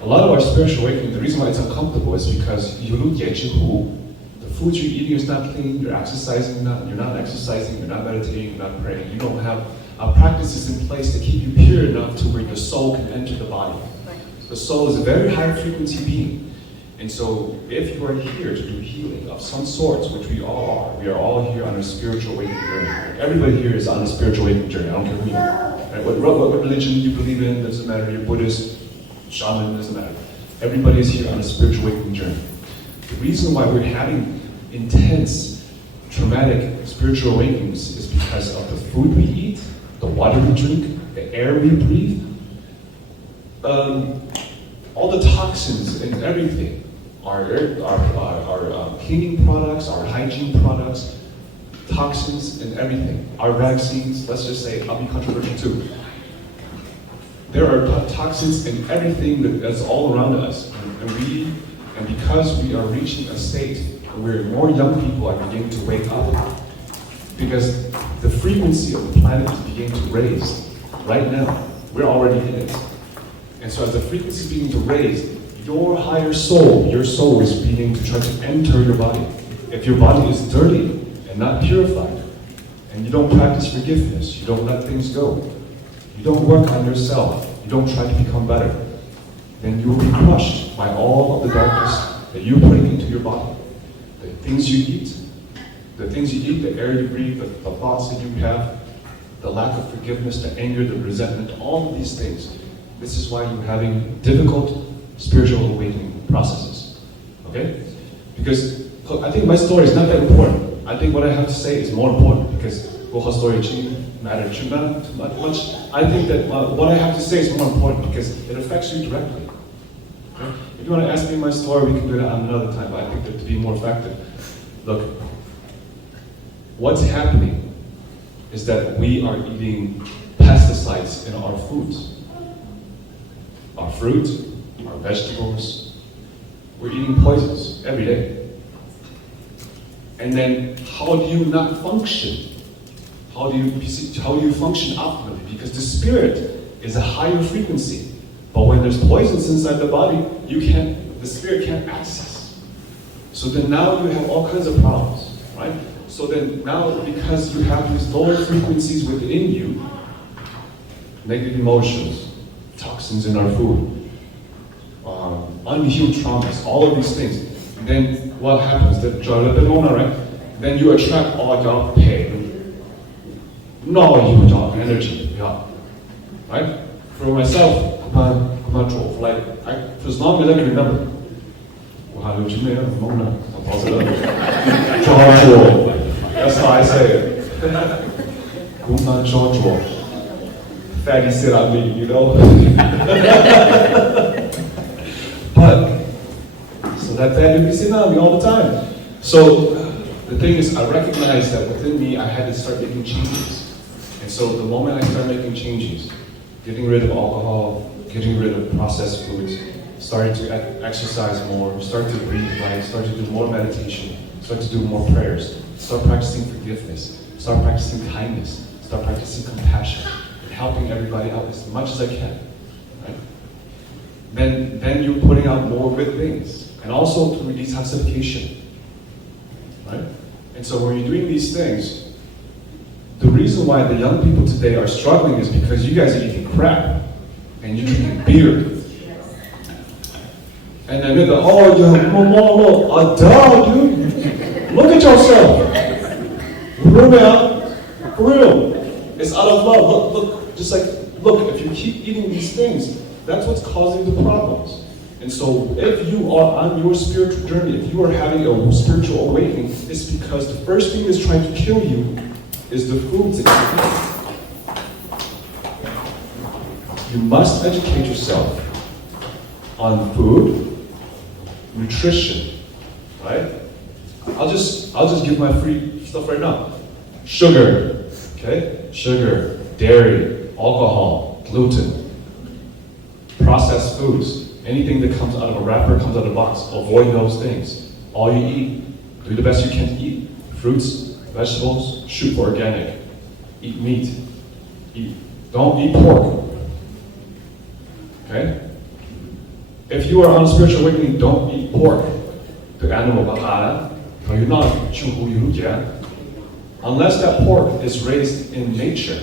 A lot of our spiritual awakening, the reason why it's uncomfortable is because you look at who. The food you're eating is not clean, you're exercising, you're not exercising, you're not meditating, you're not praying. You don't have practices in place to keep you pure enough to where your soul can enter the body. The soul is a very high frequency being. And so if you are here to do healing of some sorts, which we all are, we are all here on a spiritual awakening journey. Everybody here is on a spiritual awakening journey, I don't care who you are. Right? What religion you believe in, doesn't matter, you're Buddhist, shaman, doesn't matter. Everybody is here on a spiritual awakening journey. The reason why we're having intense, traumatic spiritual awakenings is because of the food we eat, the water we drink, the air we breathe, all the toxins and everything, our cleaning products, our hygiene products, toxins and everything, our vaccines, let's just say, I'll be controversial too. There are toxins in everything that's all around us, and because we are reaching a state where more young people are beginning to wake up, because the frequency of the planet is beginning to raise right now. We're already in it. And so as the frequency is beginning to raise, your higher soul, your soul is beginning to try to enter your body. If your body is dirty and not purified, and you don't practice forgiveness, you don't let things go, you don't work on yourself, you don't try to become better, then you will be crushed by all of the darkness that you're putting into your body. The things you eat, the air you breathe, the thoughts that you have, the lack of forgiveness, the anger, the resentment, all of these things. This is why you're having difficult spiritual awakening processes, okay? Because I think my story is not that important. I think what I have to say is more important because what story matter too much. I think that what I have to say is more important because it affects you directly. Okay? If you want to ask me my story, we can do that on another time, but I think that to be more effective. Look, what's happening is that we are eating pesticides in our foods. Our fruit, our vegetables, we're eating poisons every day. And then how do you not function? How do you function optimally? Because the spirit is a higher frequency. But when there's poisons inside the body, the spirit can't access. So then now you have all kinds of problems, right? So then now because you have these lower frequencies within you, negative emotions, toxins in our food, unhealed traumas, all of these things. And then what happens? Right? Then you attract all your pain. No huge energy. Yeah. Right? For myself, for as long as I can remember. That's how I say it. Fatty sit on me, you know? But, so that fatty be sitting on me all the time. So, the thing is, I recognize that within me, I had to start making changes. And so, the moment I started making changes, getting rid of alcohol, getting rid of processed foods, starting to exercise more, start to breathe right, start to do more meditation, start to do more prayers, start practicing forgiveness, start practicing kindness, start practicing compassion, and helping everybody out as much as I can. Right? Then you're putting out more good things, and also through detoxification. Right? And so when you're doing these things, the reason why the young people today are struggling is because you guys are eating crap, and you're drinking beer. And then they're like, oh, yo, duh, dude. Look at yourself. For real. It's out of love. Look, just like, look, if you keep eating these things, that's what's causing the problems. And so if you are on your spiritual journey, if you are having a spiritual awakening, it's because the first thing that's trying to kill you is the foods that you eat. You must educate yourself on food, nutrition, right? I'll just give my free stuff right now. Sugar, okay? Sugar, dairy, alcohol, gluten, processed foods, anything that comes out of a wrapper, comes out of a box, avoid those things. All you eat, do the best you can to eat. Fruits, vegetables, shoot for organic. Eat meat. Don't eat pork. Okay? If you are on a spiritual awakening, don't eat pork. The animal bakara, unless that pork is raised in nature.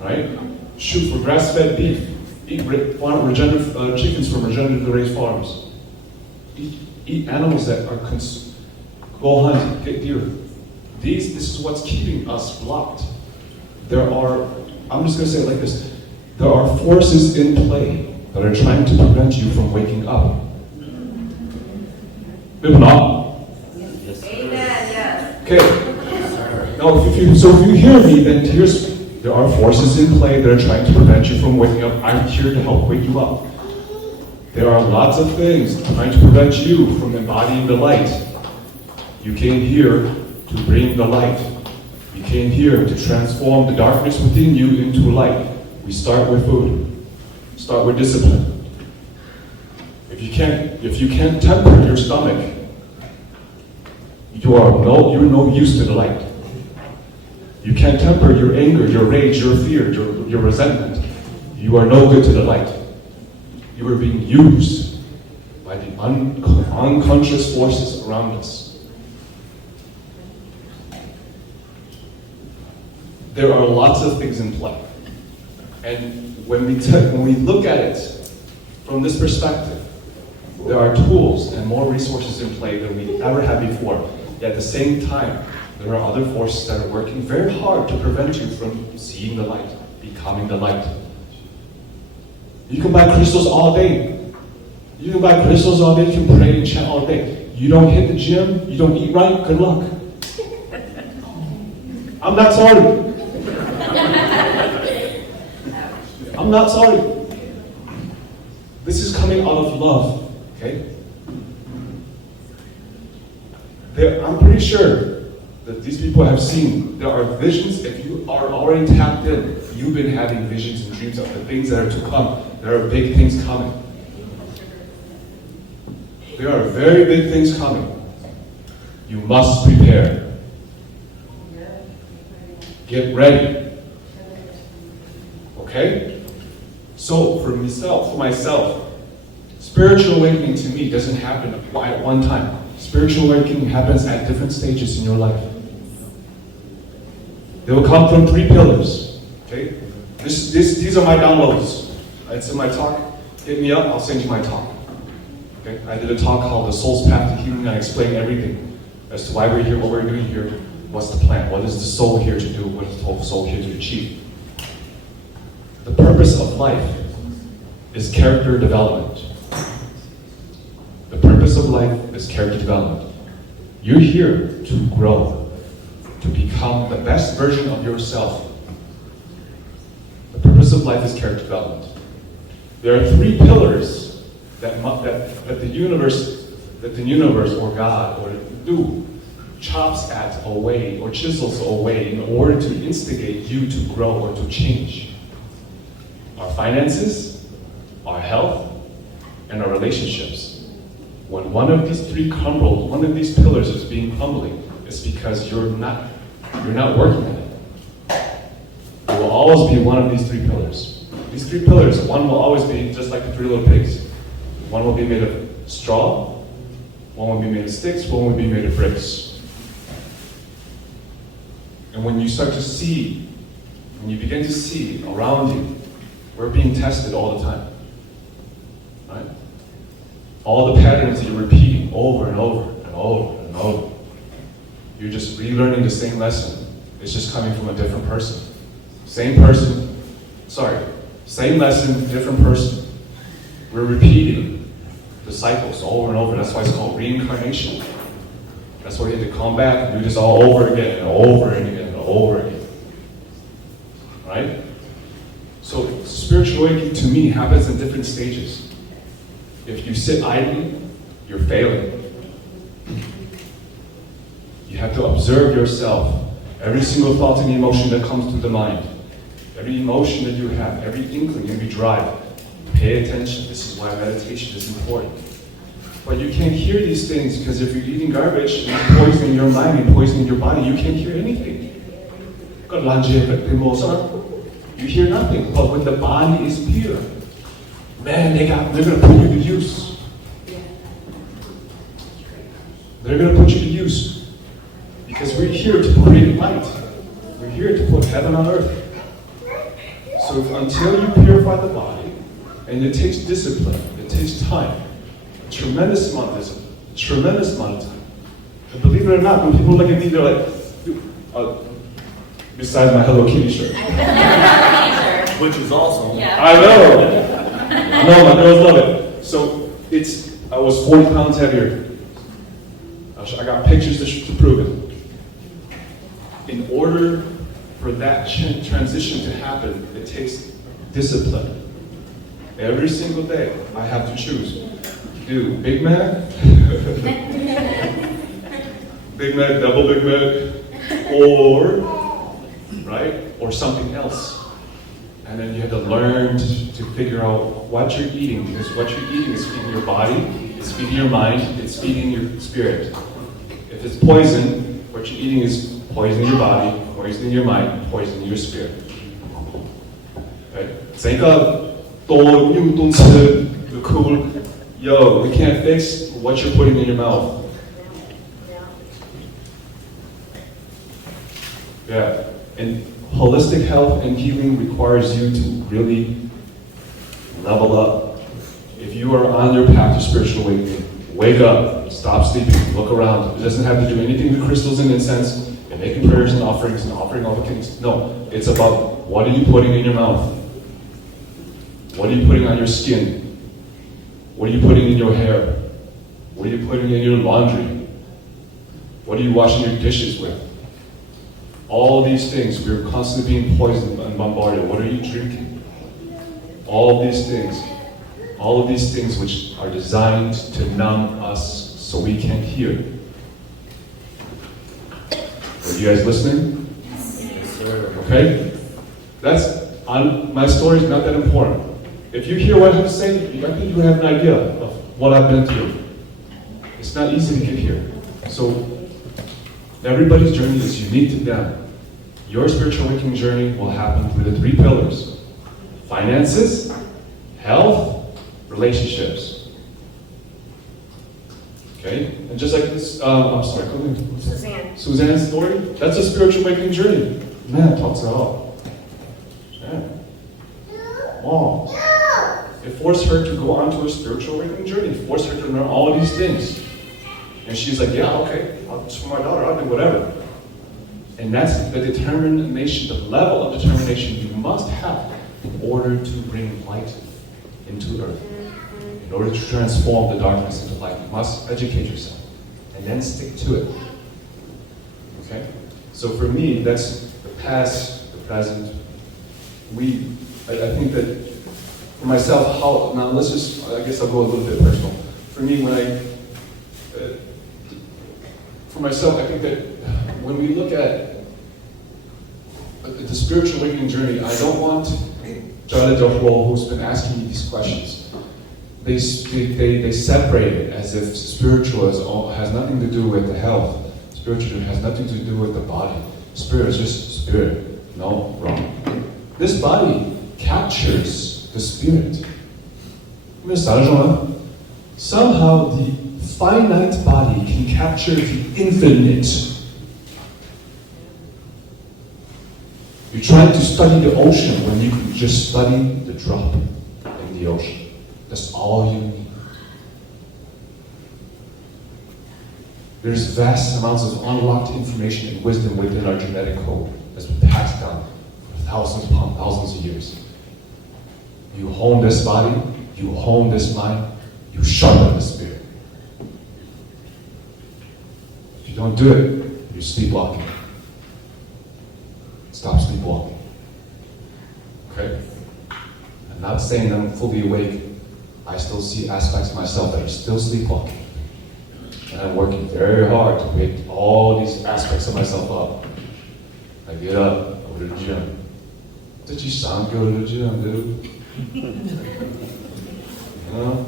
Right? Shoot for grass-fed beef. Eat regenerative chickens from regeneratively raised farms. Eat animals that are go hunt, get deer. This is what's keeping us blocked. I'm just going to say it like this. There are forces in play that are trying to prevent you from waking up. If not, yes. Amen, yes. Okay. Now, if you hear me, then there are forces in play that are trying to prevent you from waking up. I'm here to help wake you up. There are lots of things trying to prevent you from embodying the light. You came here to bring the light. You came here to transform the darkness within you into light. We start with food. Start with discipline. If you can't temper your stomach, you're no use to the light. You can't temper your anger, your rage, your fear, your resentment. You are no good to the light. You are being used by the unconscious forces around us. There are lots of things in play. And when we look at it from this perspective, there are tools and more resources in play than we ever had before. Yet at the same time, there are other forces that are working very hard to prevent you from seeing the light, becoming the light. You can buy crystals all day. You can buy crystals all day, you can pray and chant all day. You don't hit the gym, you don't eat right, good luck. I'm not sorry. I'm not sorry. This is coming out of love, okay? I'm pretty sure that these people have seen, there are visions. If you are already tapped in, you've been having visions and dreams of the things that are to come. There are big things coming. There are very big things coming. You must prepare. Get ready. Okay? So for myself, spiritual awakening to me doesn't happen at one time. Spiritual awakening happens at different stages in your life. They will come from 3 pillars. Okay? These are my downloads. It's in my talk. Hit me up, I'll send you my talk. Okay? I did a talk called The Soul's Path to Healing. I explained everything as to why we're here, what we're doing here, what's the plan, what is the soul here to do, what is the soul here to achieve. The purpose of life is character development. The purpose of life is character development. You're here to grow, to become the best version of yourself. The purpose of life is character development. There are 3 pillars that the universe or God or do chops at away or chisels away in order to instigate you to grow or to change. Our finances, our health, and our relationships. When one of these 3 crumble, one of these pillars is being crumbling, it's because you're not working on it. There will always be one of these 3 pillars. These 3 pillars, one will always be just like the 3 little pigs. One will be made of straw, one will be made of sticks, one will be made of bricks. And when you start to see, when you begin to see around you, we're being tested all the time. Right? All the patterns that you're repeating over and over and over and over. You're just relearning the same lesson. It's just coming from a different person. Same lesson, different person. We're repeating the cycles over and over. That's why it's called reincarnation. That's why you have to come back and do this all over again and over and again and over again. Right? So spiritual awakening to me happens in different stages. If you sit idly, you're failing. You have to observe yourself. Every single thought and emotion that comes through the mind. Every emotion that you have, every inkling, every drive. Pay attention. This is why meditation is important. But you can't hear these things because if you're eating garbage and it's poisoning your mind and poisoning your body, you can't hear anything. You hear nothing. But when the body is pure, man, they're gonna put you to use. They're gonna put you to use. Because we're here to create light. We're here to put heaven on earth. So until you purify the body, and it takes discipline, it takes time, a tremendous amount of discipline, a tremendous amount of time. And believe it or not, when people look at me, they're like, besides my Hello Kitty shirt. Which is awesome. Yeah. I know, my girls love it. So I was 40 pounds heavier. I got pictures to prove it. In order for that transition to happen, it takes discipline. Every single day, I have to choose. Do Big Mac, Big Mac, double Big Mac, or something else. And then you have to learn to figure out what you're eating, because what you're eating is feeding your body, it's feeding your mind, it's feeding your spirit. If it's poison, what you're eating is poisoning your body, poisoning your mind, poisoning your spirit. Right? 整个多运动吃 the cool, yo, we can't fix what you're putting in your mouth. Yeah, and holistic health and healing requires you to really level up. If you are on your path to spiritual awakening, wake up, stop sleeping, look around. It doesn't have to do anything with crystals and incense and making prayers and offering all the things. No, it's about what are you putting in your mouth? What are you putting on your skin? What are you putting in your hair? What are you putting in your laundry? What are you washing your dishes with? All these things, we're constantly being poisoned and bombarded. What are you drinking? All these things which are designed to numb us so we can't hear. Are you guys listening? Yes, sir. Okay? My story is not that important. If you hear what I'm saying, I think you have an idea of what I've been through. It's not easy to get here. So, everybody's journey is unique to them. Your spiritual awakening journey will happen through the 3 pillars: finances, health, relationships. Okay? And just like this, I'm sorry, go ahead. Suzanne's story, that's a spiritual awakening journey. Man, talks it all. Yeah. Wow. It forced her to go on to a spiritual awakening journey. It forced her to learn all these things. And she's like, yeah, okay, for my daughter, I'll do whatever. And that's the determination, the level of determination you must have in order to bring light into earth. In order to transform the darkness into light, you must educate yourself and then stick to it. Okay? So for me, that's the past, the present. I think that for myself, I guess I'll go a little bit personal. For me, for myself, I think that when we look at the spiritual awakening journey, I don't want Jada Dohro, who's been asking me these questions. They separate it as if spiritual has nothing to do with the health. Spiritual has nothing to do with the body. Spirit is just spirit. No, wrong. This body captures the spirit. Somehow the finite body can capture the infinite. You try to study the ocean when you can just study the drop in the ocean. That's all you need. There's vast amounts of unlocked information and wisdom within our genetic code that's been passed down for thousands upon thousands of years. You hone this body, you hone this mind, you sharpen the spirit. If you don't do it, you're sleepwalking. Stop sleepwalking. Okay? I'm not saying I'm fully awake. I still see aspects of myself that are still sleepwalking. And I'm working very hard to wake all these aspects of myself up. I get up, I go to the gym. Did you sound go to the gym, dude? You know?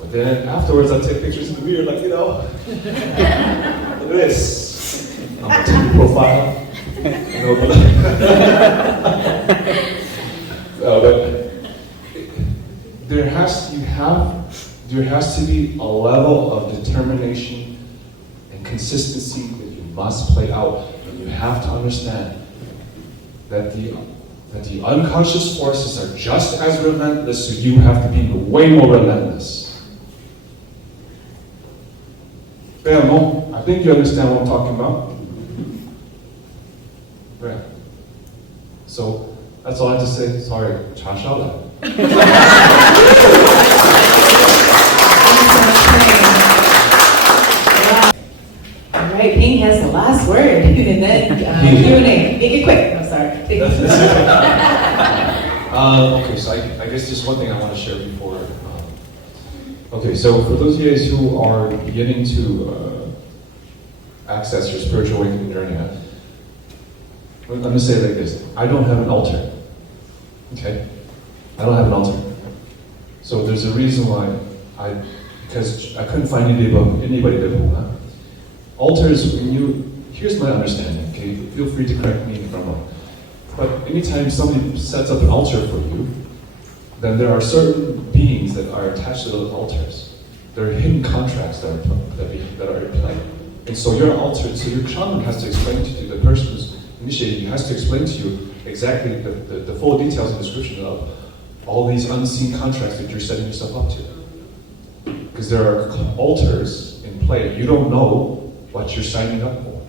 But then afterwards I take pictures in the mirror like, look at this. I'm a TV profile. But there has to be a level of determination and consistency that you must play out, and you have to understand that the unconscious forces are just as relentless, so you have to be way more relentless. Pero, I think you understand what I'm talking about. Right. So that's all I have to say. Sorry, 查烧了。 All right, Ping has the last word, and then Q&A. Make it quick. I'm sorry. Okay, so I guess just one thing I want to share before. Okay, so for those of you guys who are beginning to access your spiritual awakening journey, let me say it like this. I don't have an altar. Okay? I don't have an altar. So there's a reason why because I couldn't find anybody that will. Altars, here's my understanding, okay? Feel free to correct me if I'm wrong. But anytime somebody sets up an altar for you, then there are certain beings that are attached to those altars. There are hidden contracts that are in play. And so your shaman has to explain to you, the person who's initiating you has to explain to you exactly the full details and description of all these unseen contracts that you're setting yourself up to. Because there are altars in play. You don't know what you're signing up for.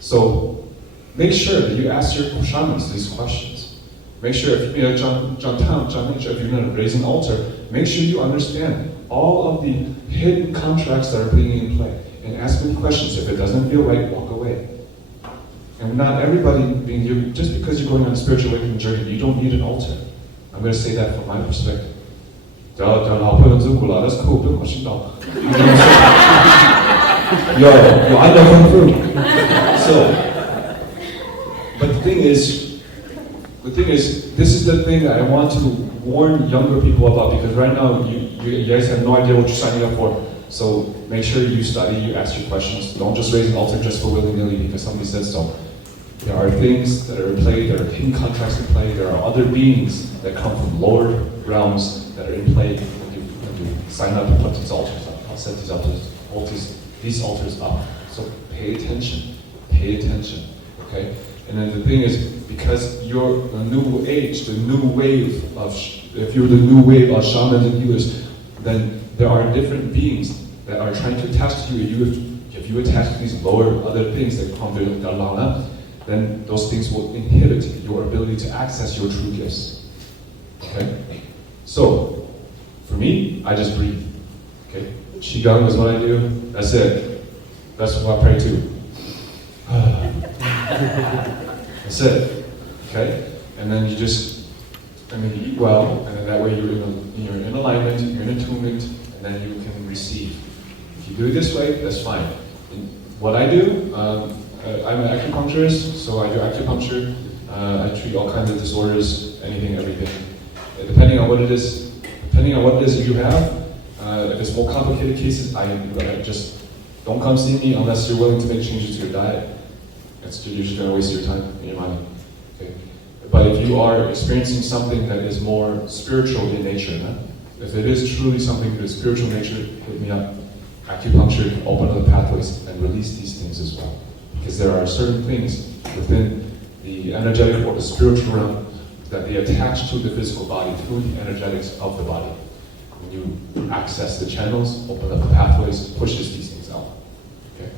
So make sure that you ask your shamans these questions. Make sure if you're going to raise an altar, make sure you understand all of the hidden contracts that are being in play. And ask them questions. If it doesn't feel right, walk away. And not everybody, just because you're going on a spiritual awakening journey, you don't need an altar. I'm going to say that from my perspective. That's cool, 不用考心到。有安德丰富。So, but the thing is, this is the thing that I want to warn younger people about, because right now you guys have no idea what you're signing up for. So make sure you study, you ask your questions. Don't just raise an altar just for willy-nilly because somebody said so. There are things that are in play, there are hidden contracts in play, there are other beings that come from lower realms that are in play when you sign up and put these altars up. I'll set these altars up. So pay attention, okay? And then the thing is, because you're the new age, the new wave if you're the new wave of shamans and healers, then there are different beings that are trying to attach to you. If you attach to these lower other things that come to the Lala, then those things will inhibit your ability to access your true gifts. Okay? So, for me, I just breathe. Okay? Qigong is what I do. That's it. That's what I pray to. That's it. Okay? And then you eat well, and then that way you're in alignment, you're in attunement, and then you can receive. If you do it this way, that's fine. And what I do, I'm an acupuncturist, so I do acupuncture. I treat all kinds of disorders, anything, everything. Depending on what it is that you have. If it's more complicated cases, I just don't come see me unless you're willing to make changes to your diet. You're just going to waste your time and your money. Okay? But if you are experiencing something that is more spiritual in nature, if it is truly something that is spiritual in nature, hit me up. Acupuncture can open up the pathways and release these things as well. Because there are certain things within the energetic or the spiritual realm that they attach to the physical body through the energetics of the body. When you access the channels, open up the pathways, pushes these things out. Okay?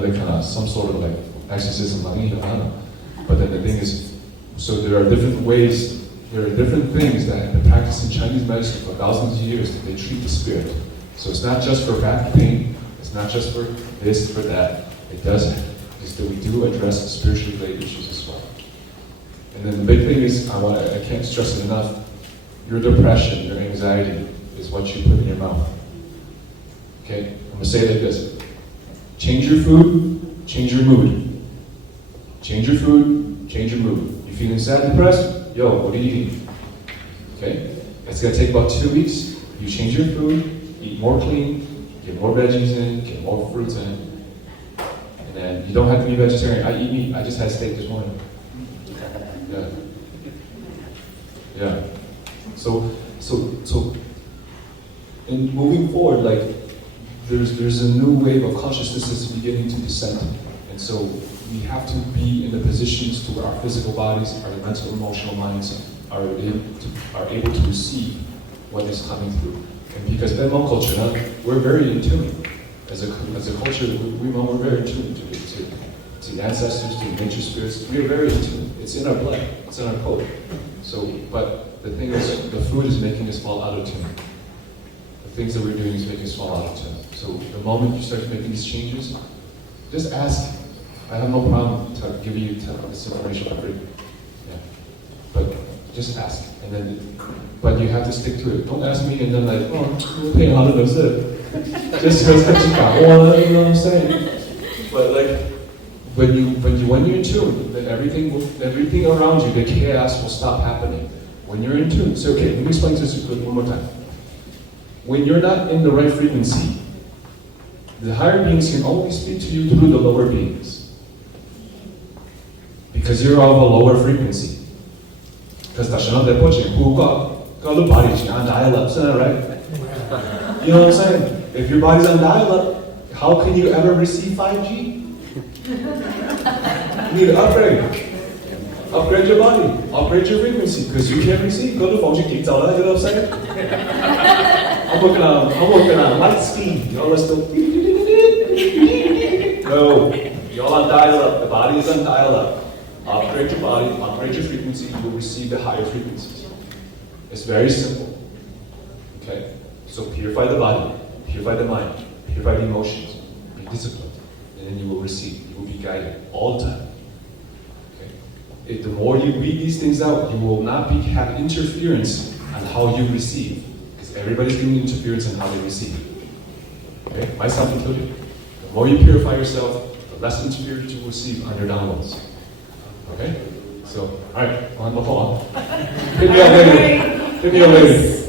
They kind of some sort of like exorcism, but then the thing is, so there are different ways, there are different things that have been practiced in Chinese medicine for thousands of years that they treat the spirit. So it's not just for back pain, it's not just for this, for that. It does, is that we do address spiritually related issues as well. And then the big thing is, I can't stress it enough, your depression, your anxiety is what you put in your mouth. Okay, I'm gonna say it like this. Change your food, change your mood. Change your food, change your mood. You feeling sad, depressed? Yo, what are you eating? Okay, it's gonna take about 2 weeks. You change your food, eat more clean, get more veggies in, get more fruits in. And then you don't have to be vegetarian. I eat meat, I just had steak this morning. Yeah. So So in moving forward, like there's a new wave of consciousness that's beginning to descend, and so we have to be in the positions to where our physical bodies, our mental, emotional minds are able to receive what is coming through. And because Hmong culture, we're very in tune. As a culture, we're very in tune to the ancestors, to nature spirits. We are very in tune. It's in our blood. It's in our code. So, but the thing is, the food is making us fall out of tune. The things that we're doing is making us fall out of tune. So the moment you start making these changes, just ask. I have no problem to give you this information for free. Yeah. But just ask. And then, but you have to stick to it. Don't ask me and then like, oh, pay $100. Just because you got one, you know what I'm saying? But like, when you're in tune, then everything around you, the chaos will stop happening. When you're in tune, so okay, let me explain this one more time. When you're not in the right frequency, the higher beings can only speak to you through the lower beings. Because you're of a lower frequency. Because that's not that much. Who got the body on dial-up, isn't that right? You know what I'm saying? If your body's on dial-up, how can you ever receive 5G? You need to upgrade. Upgrade your body. Upgrade your frequency. Because you can't receive. Go to 4G geeks out there, you know what I'm saying? I'm working on light speed. Y'all are still. No. Y'all on dial-up. The body is on dial-up. Upgrade your body, upgrade your frequency, you will receive the higher frequencies. It's very simple. Okay? So purify the body, purify the mind, purify the emotions, be disciplined, and then you will receive. You will be guided all the time. Okay? If the more you weed these things out, you will not have interference on how you receive. Because everybody's doing interference on how they receive. Okay? Myself included. The more you purify yourself, the less interference you will receive on your downloads. Okay? So, alright, on the phone. Hit me up later. Hit me up later.